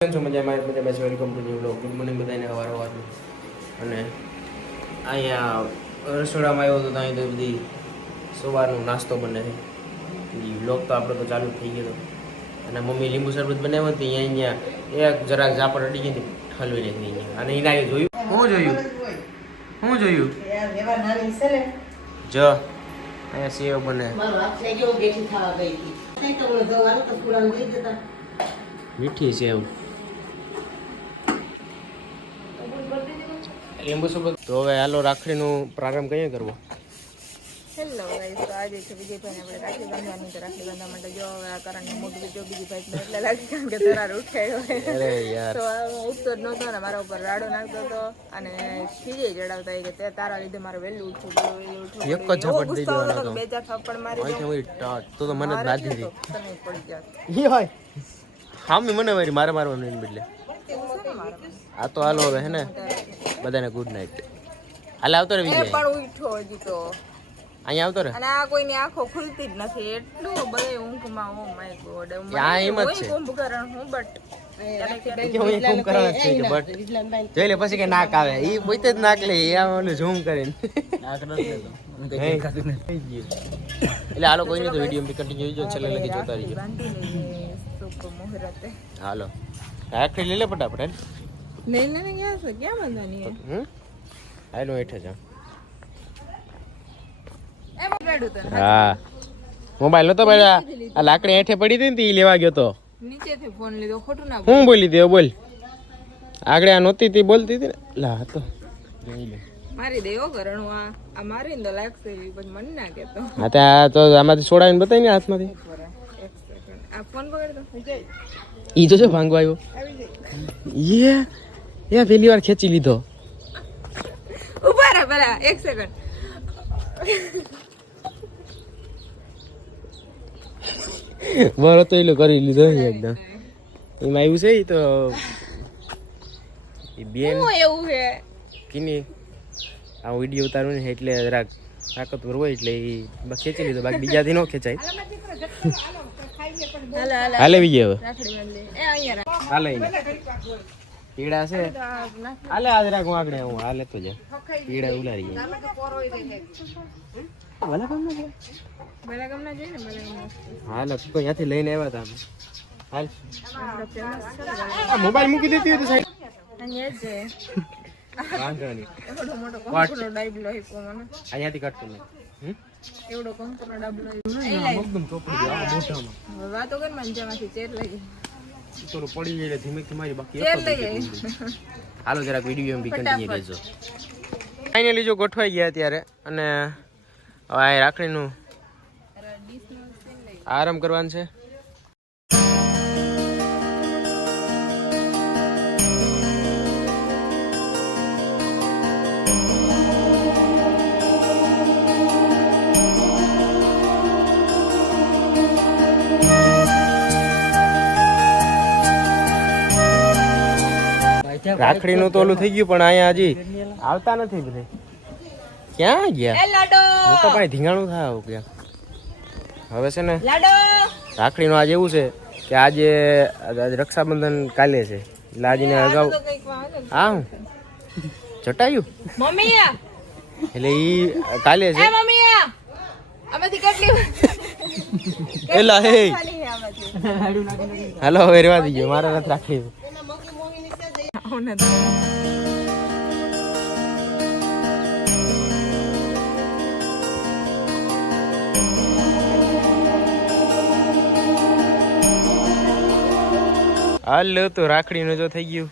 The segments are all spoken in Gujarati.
કેમ છો? મજામાં welcome to new blog. Good morning બધાને સવારનું. અને અહીંયા રસોડામાં આવ્યો તો ત્યાં તો બધી સવારનો નાસ્તો બને છે. એ બ્લોગ તો આપણો તો ચાલુ થઈ ગયો હતો. અને મમ્મી લીંબુ શરબત બનાવ્યો હતો અહીંયા એક જરાક ઝાપડ અડી ગઈ હતી ઠલવી નાખી અહીંયા. અને એના જોયું શું જોયું જો અહીંયા સેવ બને મીઠી સેવ લીંબુ શરબત. તો હવે હાલો રાખડીનો પ્રારંભ કઈ કરવો? હેલો ગાઈસ, તો આજે છે વિજયભાઈને આપણે રાખડી બાંધવાની. તો રાખડી બાંધવા માટે જો હવે આ કારણ મોટું બીજો બીજી ભાઈ એટલે લાગી કારણ કે તરાર ઉઠાયો. અરે યાર, તો ઉઠતો જ નહોતો ને મારા ઉપર રાડો નાખતો હતો અને ખીજે ચડાવતા કે તે તારા લીધે મારે વહેલું ઉઠવું એક જ ઝપટ દઈ દેવાનો. બે ચાર થપ્પડ મારી તો મને જ બાંધી દી તમે પડી જાત. ઈ હોય હા મને મારે મારવાનું બદલે આ તો હાલો હવે હે ને બધાને ગુડ નાઇટ. હાલે આવતો રે વિજય. પણ ઉઠો હજી તો અહીંયા આવતો રે. અને આ કોઈની આંખો ખુલતી જ નથી એટલું બધે ઊંઘમાં. ઓ માય ગોડ, આ એમ જ છે કુંભકરણ હું બટ જોઈ લે પછી કે નાક આવે ઈ પોતે જ નાક લે ઓલું ઝૂમ કરીને એટલે હાલો કોઈ નહીં તો વિડીયો કન્ટિન્યુ જોજો છેલ્લે લગી જોતા રહીજો. હાલો રાખડી લઈ લે ફટાફટ. ક્યાં બંધાની હાલો હેઠે જા. હા મોબાઈલ નતો ભાઈ આ લાકડી હેઠે પડી હતી ને ઈ લેવા ગયો તો નીચેથી ફોન લીધો. ખોટું ના હું બોલી દે બોલ આગળ આ નહોતી તી બોલતી હતી ને લા તો મારી દેવો કરણું આ મારીને તો લાગશે પછી મને ના કેતો. હા ત્યાં તો આમાંથી છોડાવીને બતાવી ને હાથમાંથી. આ ફોન પકડતો ઈ જો ભાંગવા આવ્યો એ પેલી વાર ખેંચી લીધો. ઉભા રહે પેલા એક સેકન્ડ. મારો તો એલો કરી લીધો એકદમ. એમાં આવ્યું છે તો બેન એવું છે કીની આ વિડીયો ઉતારું ને એટલે જરાક તાકતવર હોય એટલે એ ખેંચી લીધો બાકી બીજાથી ન ખેંચાય. હાલે બીજે હવે હાલે પીડા છે હાલે આજ રાખ હું આગળ હું હાલે તો જા પીડા ઉલારી જાય. હાલ તો ત્યાંથી લઈને આવ્યા હતા અમે. હાલ મોબાઈલ મૂકી દેતી હતી સાઈડ. અહીંયાથી કાઢતો નહીં એવડો કંકુનો ડાબલો એકદમ ચોપડી દે આ મોઢામાં. વાતો કર મને જમાંથી ચેર લાગી થોડું પડી જાય ધીમે મારી બાકી ચેર લઈ આવી. હાલો જરાક વિડીયો બી કન્ટિન્યુ કરજો. ફાઇનલી જો ગોઠવાઈ ગયા ત્યારે અને હવે આ રાખડીનું આરામ કરવાનું છે. રાખડીનું તો ઓલું થઈ ગયું પણ અહીંયા હજી આવતા નથી બધે. ક્યાં ગયા હું તો પણ ધીંગાણું થાય ક્યાં. હવે છે ને રાખડીનું આજ એવું છે કે આજે રક્ષાબંધન કાલે છે એટલે આજને અગાઉ હા હું જટાયું એટલે ઈ કાલે છે એલા હે હાલો હવે રેવા દીજો મારે નથી રાખડી. હાલ તો રાખડીનું જો થઈ ગયું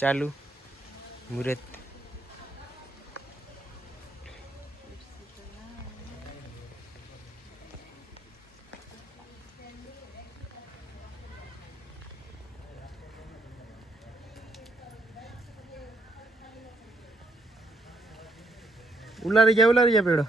ચાલુ મુહૂર્ત. ઉલારી ગયા પેડો.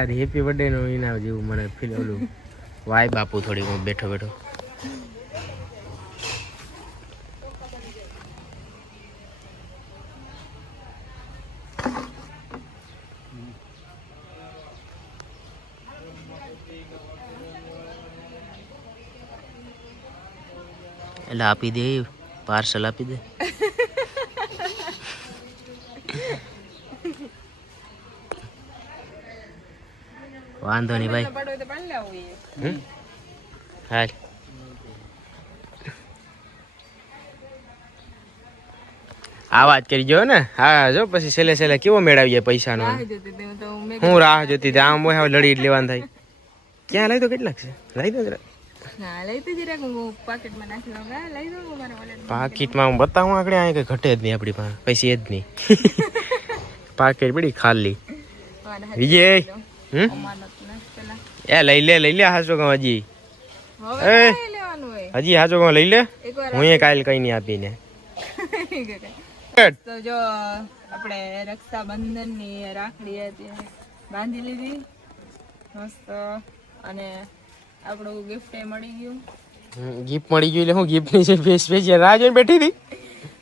પેલા હેપી બર્થડે નો ઇનામ જેવું મને ફીલ ઓલું વાય બાપુ થોડી હું બેઠો બેઠો એટલે આપી દે પાર્સલ આપી દે વાંધો નહીં ભાઈ હાલ આ વાત કરી જો ને હા જો પછી છેલ્લે છેલ્લે કેવો મેળાવીએ પૈસાનો હું રાહ જોતી હતી આમ હોય લડી જ લેવાનું થાય ક્યાં લઈ દો કેટલાક છે લઈ દો જરા પાકીટમાં હું બતાવું આગળ આ કઈ ઘટે જ નહીં આપણી પાસે પૈસા જ નહીં પાકેટ પડી ખાલી વિજય એ લઈ લે હાચો કહું હજી હજી હાચો કહું લઈ લે હું એ કાલ કઈ નહીં આપીને તો જો આપણે રક્ષાબંધન ની રાખડી હતી બાંધી લીધી મસ્ત અને આપણું ગિફ્ટ મળી ગયું ગિફ્ટ મળી ગયું એટલે હું ગિફ્ટ ની છે સ્પેશિયલ રાહ જોઈને બેઠી હતી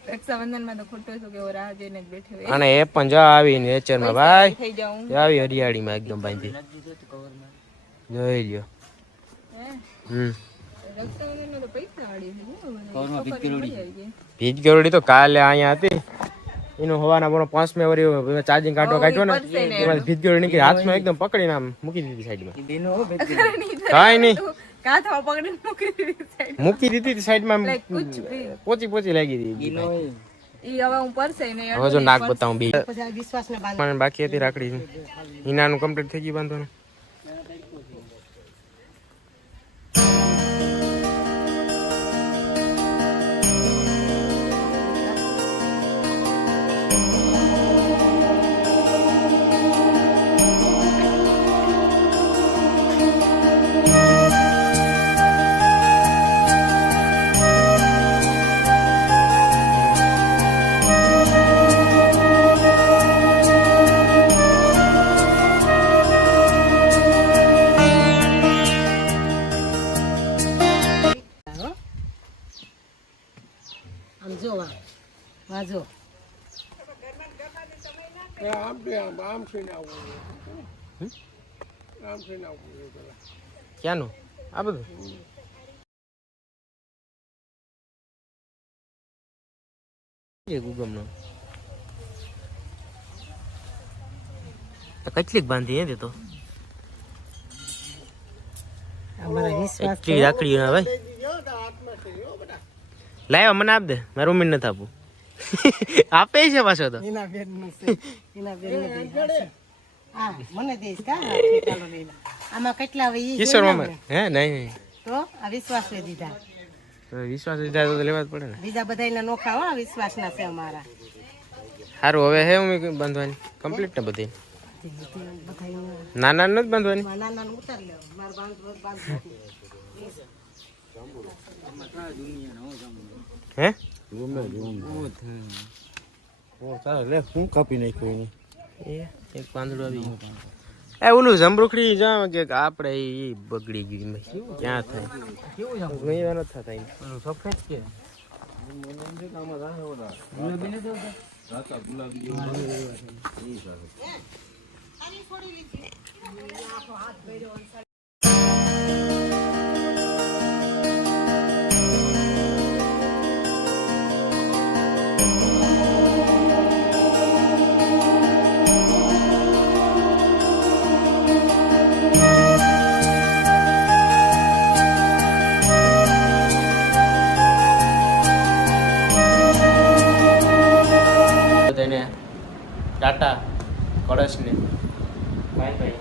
રક્ષાબંધન માં તો ખોટો છું કે રાહ જોઈને જ બેઠી હોય અને એ પણ જા આવી નેચર માં ભાઈ થઈ જાઉં આવી હરિયાળી માં એકદમ બાંધી જોઈ લ્યો રક્ષાબંધન માં તો પૈસા વાળી ભીજ ગરોડી તો કાલે અહીંયા હતી એનું હવાના બોનો 5 મે વરી ચાર્જિંગ કાઢ્યો ને એમાં ભીજ ગરોડી નીકળી હાથમાં એકદમ પકડીને આમ મૂકી દીધી સાઈડમાં કાઈ નહીં કાથવા પકડીને મૂકી દીધી સાઈડમાં પોચી લાગી હતી ઈ હવે હું પરસે ને હવે જો નાક બતાવું બી પણ બાકી હતી રાખડી હિનાનું કમ્પ્લીટ થઈ ગયું બાંધવાનું ક્યાંનું આ બધું ગુગમનો તો કેટલીક બાંધી હે તો એટલી રાખડી ના ભાઈ લાવ્યા મને આપ દે મારું મમ્મી નથી આપું આપે છે પાછો તો મને દઈશ કા આમાં કેટલા કિશોર મામા હે નહીં તો આ વિશ્વાસ લે દીધા વિશ્વાસ લીધા તો લેવા જ પડે ને બીજા બધાયના નોખા હો વિશ્વાસ ના છે અમારા સારું હવે હે હું બાંધવાની કમ્પ્લીટ ને બધી નાના નથી બાંધવાની નાના ઉતાર લે માર બાંધ હે ચાલો લે હું કાપી નાખ્યું એ એક પાંદડું આવી એ ઓલું જમરૂખડી જા કે આપણે ઈ બગડી ગયું ક્યાં થાય કેવું થતા સફેદ છે ટાટા કળશને બાય બાય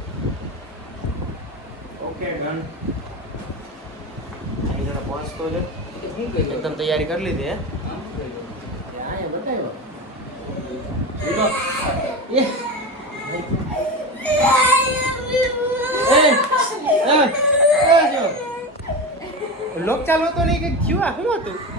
ઓકે ડન અહીં જરા પહોંચતો છે એકદમ તૈયારી કરી લીધી હે આયા બતાવ્યો લોક ચાલુ હતો નહીં કે થયું શું હતું